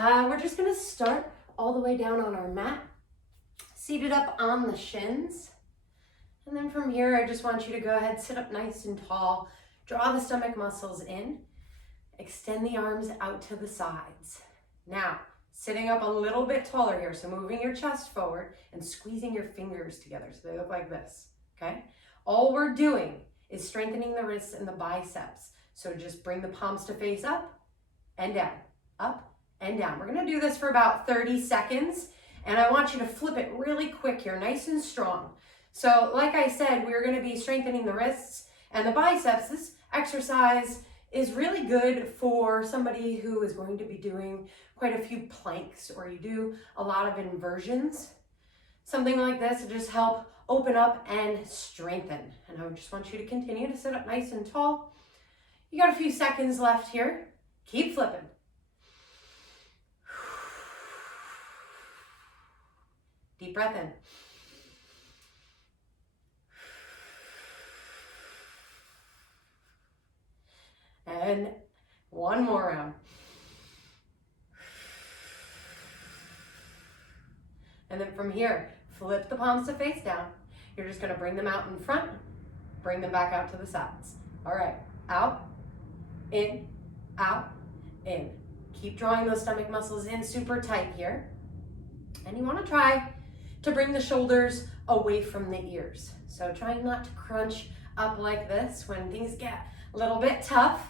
We're just gonna start all the way down on our mat, seated up on the shins. And then from here, I just want you to go ahead, sit up nice and tall, draw the stomach muscles in, extend the arms out to the sides. Now, sitting up a little bit taller here, so moving your chest forward and squeezing your fingers together so they look like this, okay? All we're doing is strengthening the wrists and the biceps. So just bring the palms to face up and down, up and down. We're gonna do this for about 30 seconds, and I want you to flip it really quick here, nice and strong. So like I said, we're gonna be strengthening the wrists and the biceps. This exercise is really good for somebody who is going to be doing quite a few planks, or you do a lot of inversions. Something like this to just help open up and strengthen. And I just want you to continue to sit up nice and tall. You got a few seconds left here. Keep flipping. Deep breath in. And one more round. And then from here, flip the palms to face down. You're just gonna bring them out in front, bring them back out to the sides. All right, out, in, out, in. Keep drawing those stomach muscles in super tight here. And you wanna try to bring the shoulders away from the ears. So trying not to crunch up like this when things get a little bit tough.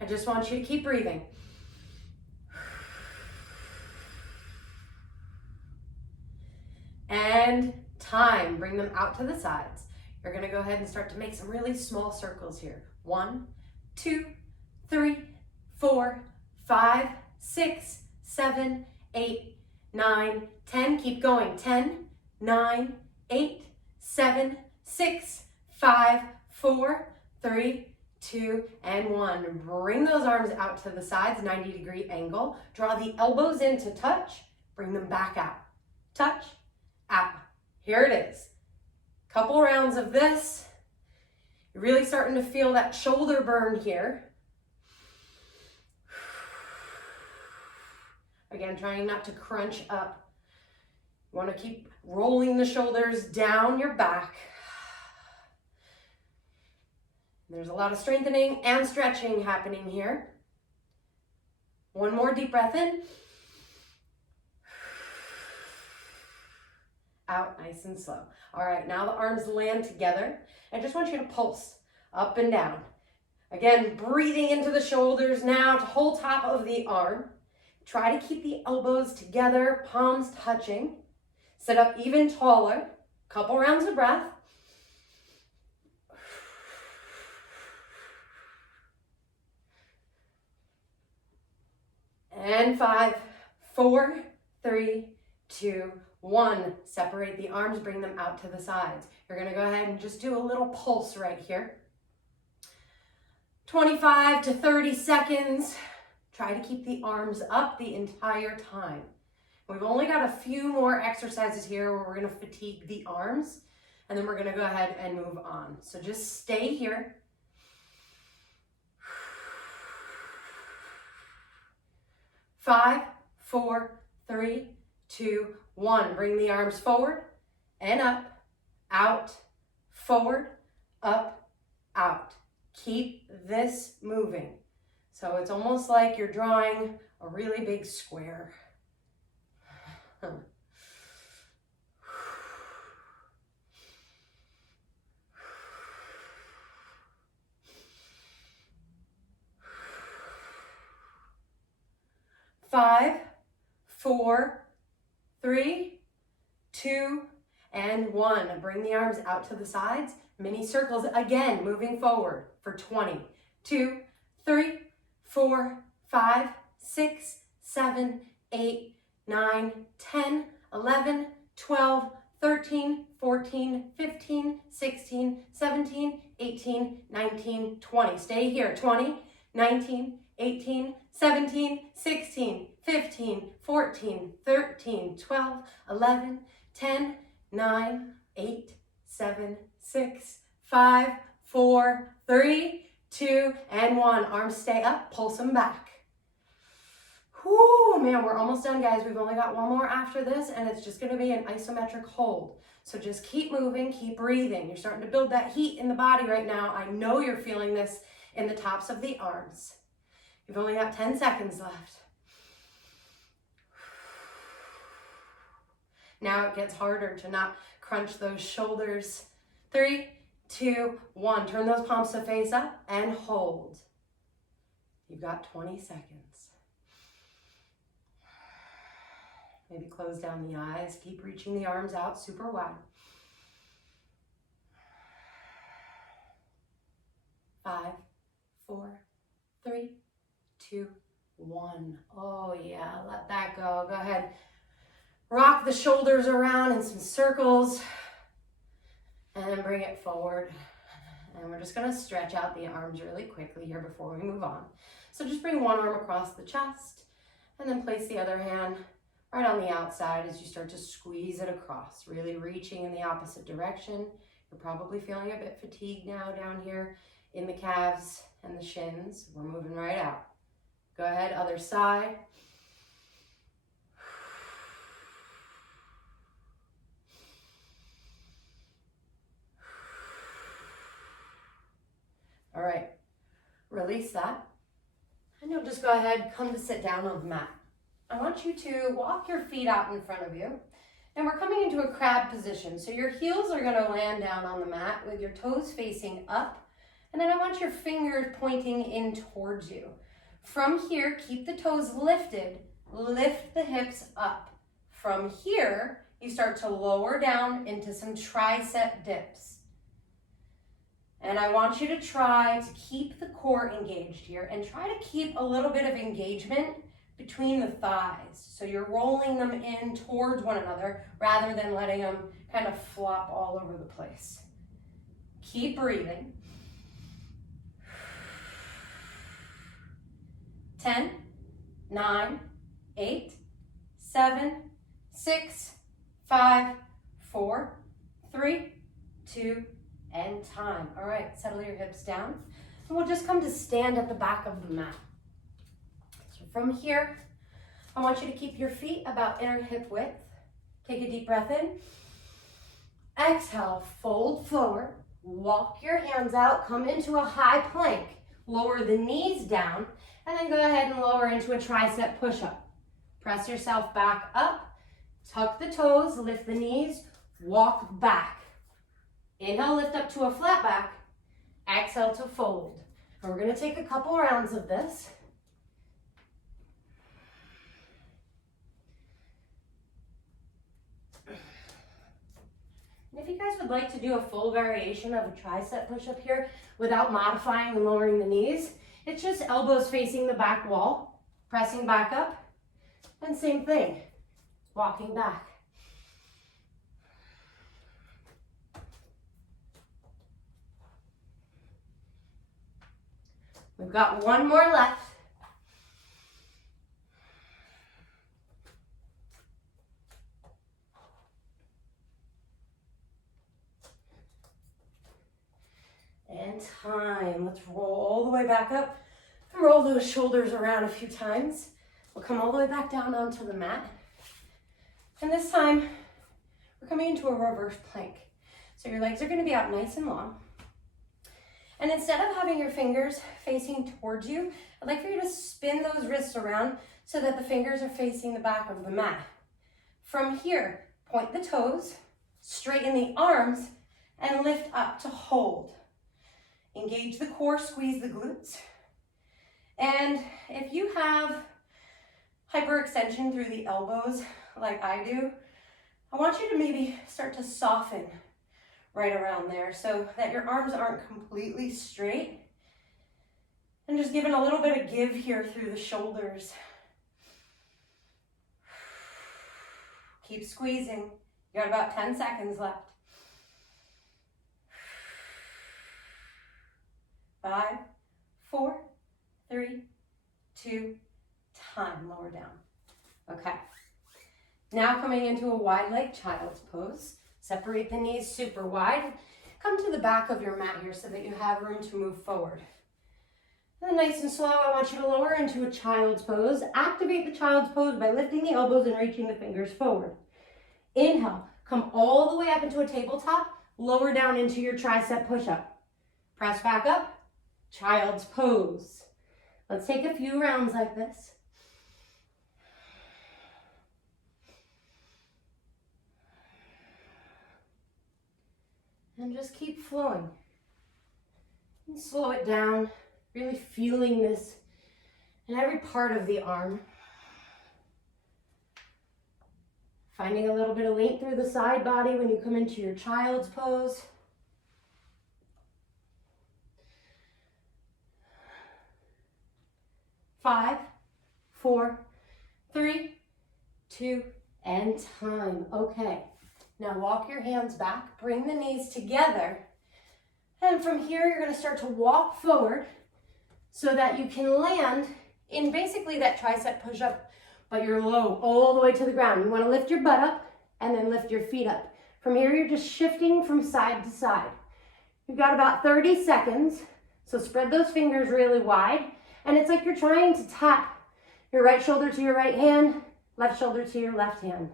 I just want you to keep breathing. And time, bring them out to the sides. You're gonna go ahead and start to make some really small circles here. 1, 2, 3, 4, 5, 6, 7, 8, 9, 10. Keep going. 10, 9, 8, 7, 6, 5, 4, 3, 2, and 1. Bring those arms out to the sides, 90-degree angle. Draw the elbows in to touch. Bring them back out. Touch, out. Here it is. Couple rounds of this. You're really starting to feel that shoulder burn here. Again, trying not to crunch up. You want to keep rolling the shoulders down your back. There's a lot of strengthening and stretching happening here. One more deep breath in. Out nice and slow. All right, now the arms land together. I just want you to pulse up and down. Again, breathing into the shoulders now to whole top of the arm. Try to keep the elbows together, palms touching. Sit up even taller. Couple rounds of breath. And 5, 4, 3, 2, 1. Separate the arms, bring them out to the sides. You're gonna go ahead and just do a little pulse right here. 25 to 30 seconds. Try to keep the arms up the entire time. We've only got a few more exercises here where we're gonna fatigue the arms, and then we're gonna go ahead and move on. So just stay here. 5, 4, 3, 2, 1. Bring the arms forward and up, out, forward, up, out. Keep this moving. So it's almost like you're drawing a really big square. Five, 4, 3, 2, and 1. Bring the arms out to the sides. Mini circles again, moving forward for 20, 2, 3, 4, 5, 6, 7, 8, 9, 10, 11, 12, 13, 14, 15, 16, 17, 18, 19, 20. Stay here. 20, 19, 18, 17, 16, 15, 14, 13, 12, 11, 10, 9, 8, 7, 6, 5, 4, 3, 2, and 1. Arms stay up, pulse them back. Whoo, man, we're almost done, guys. We've only got one more after this, and it's just gonna be an isometric hold. So just keep moving, keep breathing. You're starting to build that heat in the body right now. I know you're feeling this in the tops of the arms. You've only got 10 seconds left. Now it gets harder to not crunch those shoulders. 3, 2, 1. Turn those palms to face up and hold. You've got 20 seconds. Maybe close down the eyes. Keep reaching the arms out super wide. 5, 4, 3, 2, 1. Oh yeah, let that go. Go ahead. Rock the shoulders around in some circles. And then bring it forward. And we're just gonna stretch out the arms really quickly here before we move on. So just bring one arm across the chest and then place the other hand right on the outside as you start to squeeze it across, really reaching in the opposite direction. You're probably feeling a bit fatigued now down here in the calves and the shins. We're moving right out. Go ahead, other side. All right, release that. And you'll just go ahead, come to sit down on the mat. I want you to walk your feet out in front of you. And we're coming into a crab position. So your heels are gonna land down on the mat with your toes facing up. And then I want your fingers pointing in towards you. From here, keep the toes lifted. Lift the hips up. From here, you start to lower down into some tricep dips. And I want you to try to keep the core engaged here and try to keep a little bit of engagement between the thighs. So you're rolling them in towards one another rather than letting them kind of flop all over the place. Keep breathing. 10, 9, 8, 7, 6, 5, 4, 3, 2, and time. All right, settle your hips down. And we'll just come to stand at the back of the mat. So from here, I want you to keep your feet about inner hip width. Take a deep breath in. Exhale, fold forward. Walk your hands out, come into a high plank. Lower the knees down, and then go ahead and lower into a tricep push-up. Press yourself back up. Tuck the toes, lift the knees, walk back. Inhale, lift up to a flat back. Exhale to fold. And we're going to take a couple rounds of this. And if you guys would like to do a full variation of a tricep push-up here without modifying and lowering the knees, it's just elbows facing the back wall, pressing back up, and same thing, walking back. We've got one more left. And time. Let's roll all the way back up and roll those shoulders around a few times. We'll come all the way back down onto the mat. And this time, we're coming into a reverse plank. So your legs are going to be out nice and long. And instead of having your fingers facing towards you, I'd like for you to spin those wrists around so that the fingers are facing the back of the mat. From here, point the toes, straighten the arms, and lift up to hold. Engage the core, squeeze the glutes. And if you have hyperextension through the elbows like I do, I want you to maybe start to soften right around there so that your arms aren't completely straight. And just giving a little bit of give here through the shoulders. Keep squeezing. You got about 10 seconds left. 5, 4, 3, 2, time. Lower down. Okay. Now coming into a wide leg child's pose. Separate the knees super wide. Come to the back of your mat here so that you have room to move forward. And then nice and slow, I want you to lower into a child's pose. Activate the child's pose by lifting the elbows and reaching the fingers forward. Inhale, come all the way up into a tabletop, lower down into your tricep push-up. Press back up, child's pose. Let's take a few rounds like this. And just keep flowing. And slow it down, really feeling this in every part of the arm. Finding a little bit of length through the side body when you come into your child's pose. Five, 4, 3, 2, and time. Okay, now walk your hands back, bring the knees together, and from here you're going to start to walk forward so that you can land in basically that tricep push-up, but you're low all the way to the ground. You want to lift your butt up and then lift your feet up. From here you're just shifting from side to side. You've got about 30 seconds, so spread those fingers really wide. And it's like you're trying to tap your right shoulder to your right hand, left shoulder to your left hand.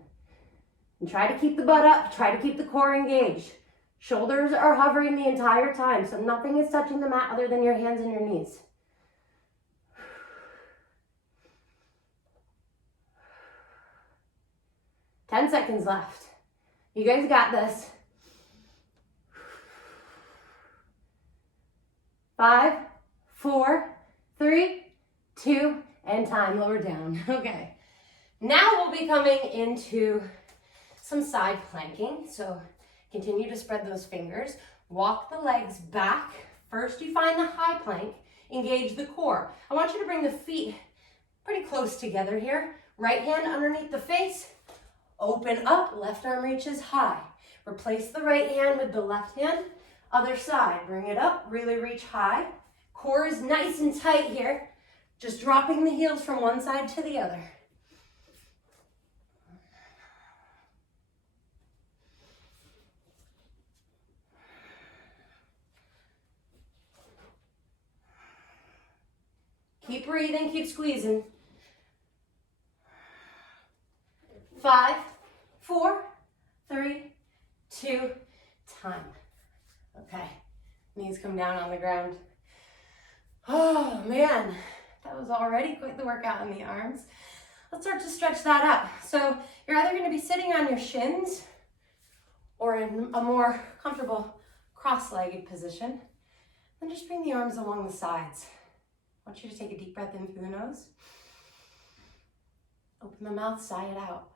And try to keep the butt up, try to keep the core engaged. Shoulders are hovering the entire time, so nothing is touching the mat other than your hands and your knees. Ten seconds left. You guys got this. 5, 4, 3, 2, and time. Lower down. Okay. Now we'll be coming into some side planking. So continue to spread those fingers. Walk the legs back. First you find the high plank. Engage the core. I want you to bring the feet pretty close together here. Right hand underneath the face. Open up. Left arm reaches high. Replace the right hand with the left hand. Other side. Bring it up. Really reach high. Core is nice and tight here. Just dropping the heels from one side to the other. Keep breathing, keep squeezing. 5, 4, 3, 2, time. Okay, knees come down on the ground. Oh man, that was already quite the workout in the arms. Let's start to stretch that up. So you're either going to be sitting on your shins or in a more comfortable cross-legged position. Then just bring the arms along the sides. I want you to take a deep breath in through the nose. Open the mouth, sigh it out.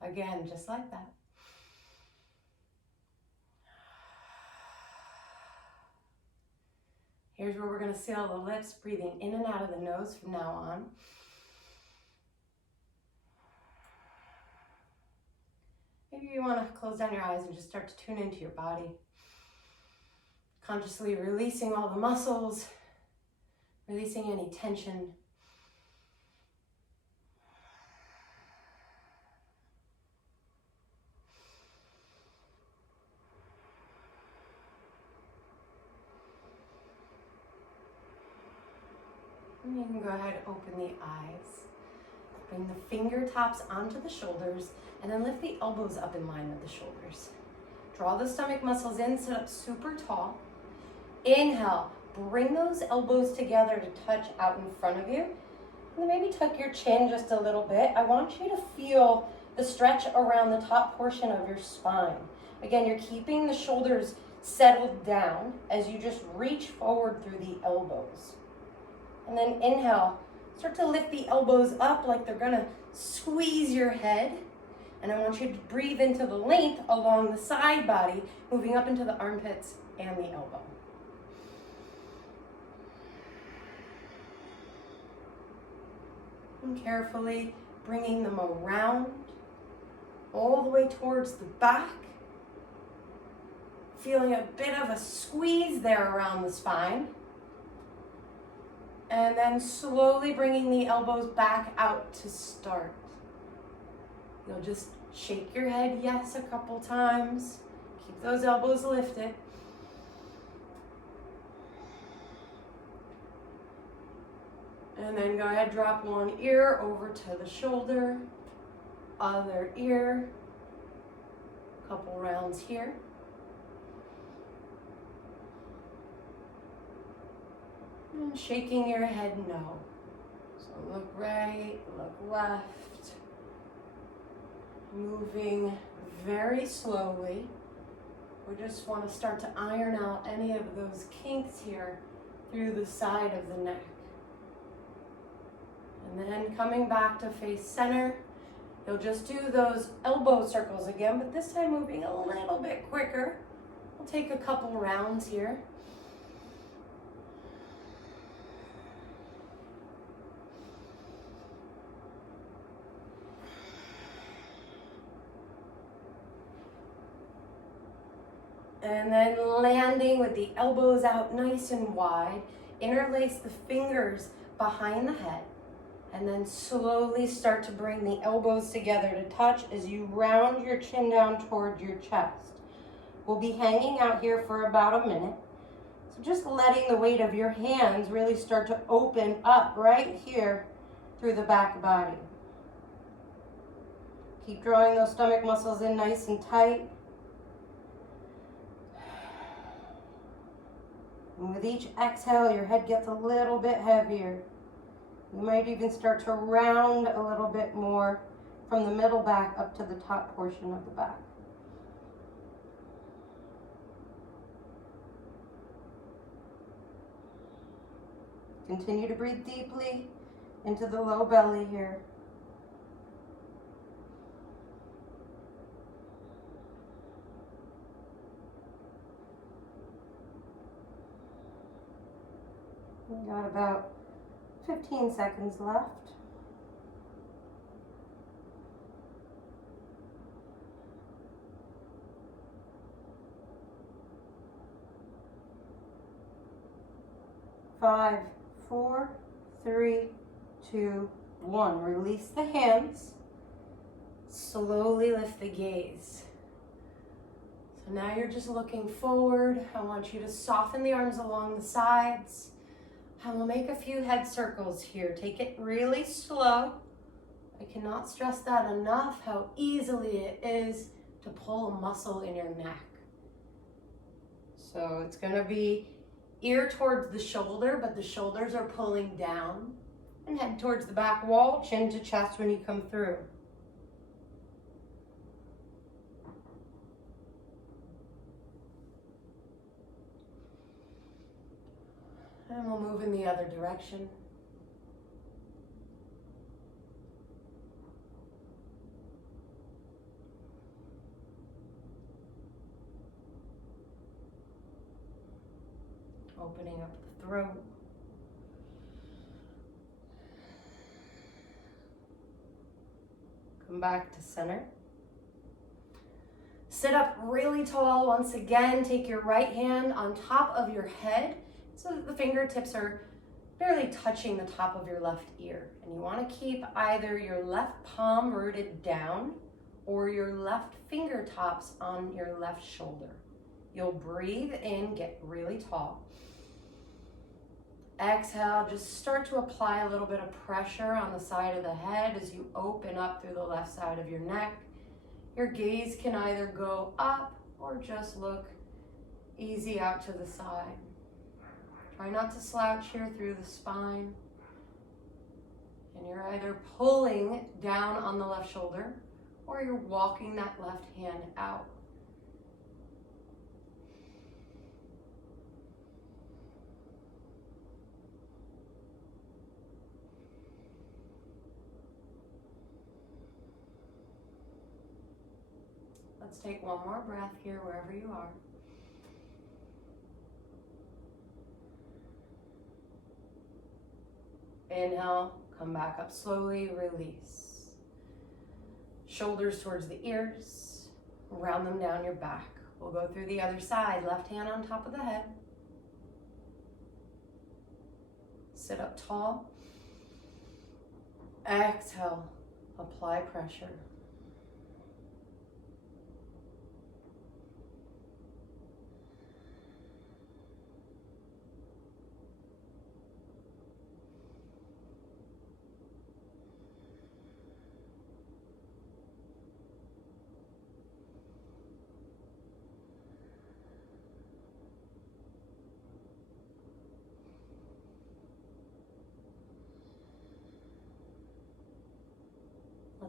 Again, just like that. Here's where we're going to seal the lips, breathing in and out of the nose from now on. Maybe you want to close down your eyes and just start to tune into your body. Consciously releasing all the muscles, releasing any tension. And you can go ahead and open the eyes. Bring the fingertips onto the shoulders and then lift the elbows up in line with the shoulders. Draw the stomach muscles in, sit up super tall. Inhale, bring those elbows together to touch out in front of you. And then maybe tuck your chin just a little bit. I want you to feel the stretch around the top portion of your spine. Again, you're keeping the shoulders settled down as you just reach forward through the elbows. And then inhale, start to lift the elbows up like they're gonna squeeze your head. And I want you to breathe into the length along the side body, moving up into the armpits and the elbow. And carefully bringing them around, all the way towards the back. Feeling a bit of a squeeze there around the spine. And then slowly bringing the elbows back out to start. You'll just shake your head yes a couple times. Keep those elbows lifted. And then go ahead, drop one ear over to the shoulder, other ear, couple rounds here. And shaking your head no. So look right, look left. Moving very slowly. We just want to start to iron out any of those kinks here through the side of the neck. And then coming back to face center, you'll just do those elbow circles again, but this time moving a little bit quicker. We'll take a couple rounds here. And then landing with the elbows out nice and wide. Interlace the fingers behind the head. And then slowly start to bring the elbows together to touch as you round your chin down toward your chest. We'll be hanging out here for about a minute. So just letting the weight of your hands really start to open up right here through the back body. Keep drawing those stomach muscles in nice and tight. And with each exhale, your head gets a little bit heavier. You might even start to round a little bit more from the middle back up to the top portion of the back. Continue to breathe deeply into the low belly here. We got about 15 seconds left. Five, 4, 3, 2, 1. Release the hands. Slowly lift the gaze. So now you're just looking forward. I want you to soften the arms along the sides. And we'll make a few head circles here. Take it really slow. I cannot stress that enough, how easily it is to pull a muscle in your neck. So it's going to be ear towards the shoulder, but the shoulders are pulling down. And head towards the back wall, chin to chest when you come through. And we'll move in the other direction. Opening up the throat. Come back to center. Sit up really tall once again. Take your right hand on top of your head so that the fingertips are barely touching the top of your left ear. And you want to keep either your left palm rooted down or your left fingertips on your left shoulder. You'll breathe in, get really tall. Exhale, just start to apply a little bit of pressure on the side of the head as you open up through the left side of your neck. Your gaze can either go up or just look easy out to the side. Try not to slouch here through the spine. And you're either pulling down on the left shoulder or you're walking that left hand out. Let's take one more breath here wherever you are. Inhale, come back up slowly, release. Shoulders towards the ears, round them down your back. We'll go through the other side, left hand on top of the head. Sit up tall. Exhale, apply pressure.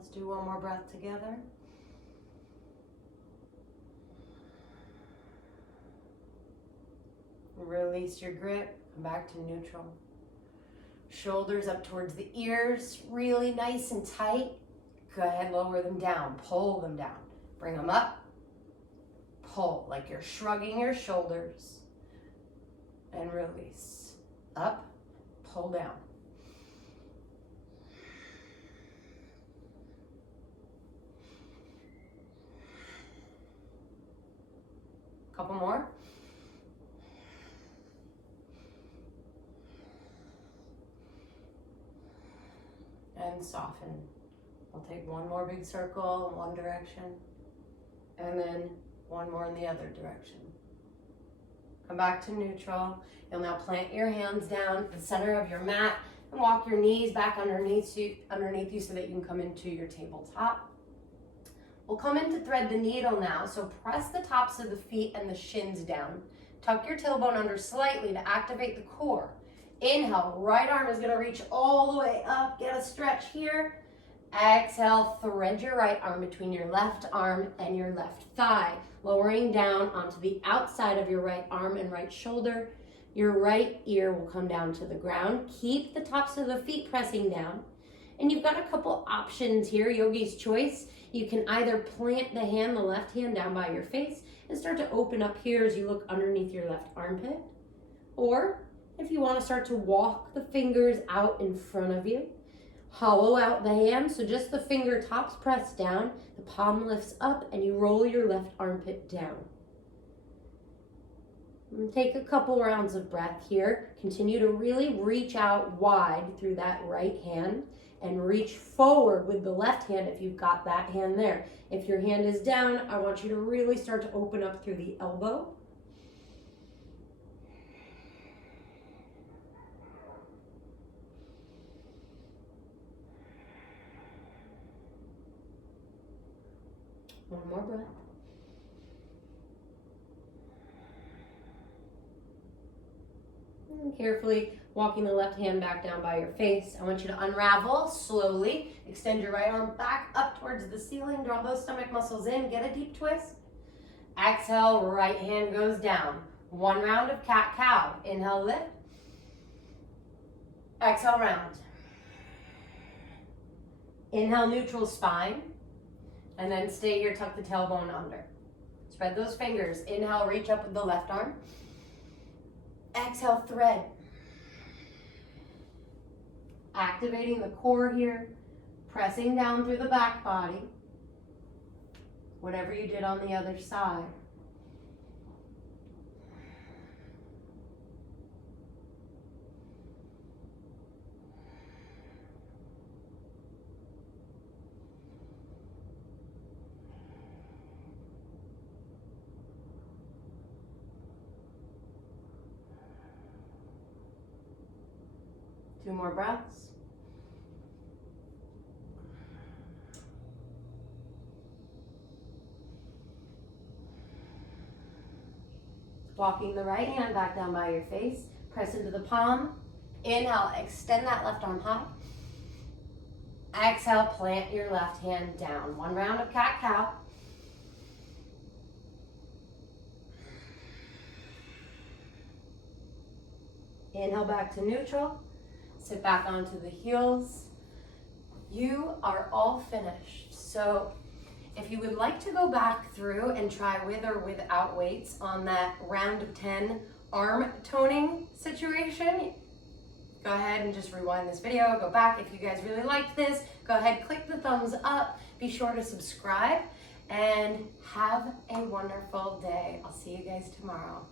Let's do one more breath together. Release your grip, come back to neutral. Shoulders up towards the ears, really nice and tight. Go ahead, lower them down, pull them down. Bring them up, pull, like you're shrugging your shoulders. And release. Up, pull down. Couple more. And soften. We'll take one more big circle in one direction, and then one more in the other direction. Come back to neutral. You'll now plant your hands down at the center of your mat and walk your knees back underneath you so that you can come into your tabletop. We'll come in to thread the needle now, so press the tops of the feet and the shins down. Tuck your tailbone under slightly to activate the core. Inhale, right arm is gonna reach all the way up. Get a stretch here. Exhale, thread your right arm between your left arm and your left thigh, lowering down onto the outside of your right arm and right shoulder. Your right ear will come down to the ground. Keep the tops of the feet pressing down. And you've got a couple options here, yogi's choice. You can either plant the left hand down by your face and start to open up here as you look underneath your left armpit. Or if you want to start to walk the fingers out in front of you, hollow out the hand, so just the fingertips press down, the palm lifts up, and you roll your left armpit down. And take a couple rounds of breath here. Continue to really reach out wide through that right hand and reach forward with the left hand if you've got that hand there. If your hand is down, I want you to really start to open up through the elbow. One more breath. And carefully walking the left hand back down by your face. I want you to unravel slowly. Extend your right arm back up towards the ceiling. Draw those stomach muscles in. Get a deep twist. Exhale, right hand goes down. One round of cat-cow. Inhale, lift. Exhale, round. Inhale, neutral spine. And then stay here, tuck the tailbone under. Spread those fingers. Inhale, reach up with the left arm. Exhale, thread. Activating the core here, pressing down through the back body. Whatever you did on the other side. Two more breaths. Walking the right hand back down by your face. Press into the palm. Inhale, extend that left arm high. Exhale, plant your left hand down. One round of cat-cow. Inhale back to neutral. Sit back onto the heels. You are all finished. So if you would like to go back through and try with or without weights on that round of 10 arm toning situation, go ahead and just rewind this video, go back. If you guys really liked this, go ahead, click the thumbs up. Be sure to subscribe and have a wonderful day. I'll see you guys tomorrow.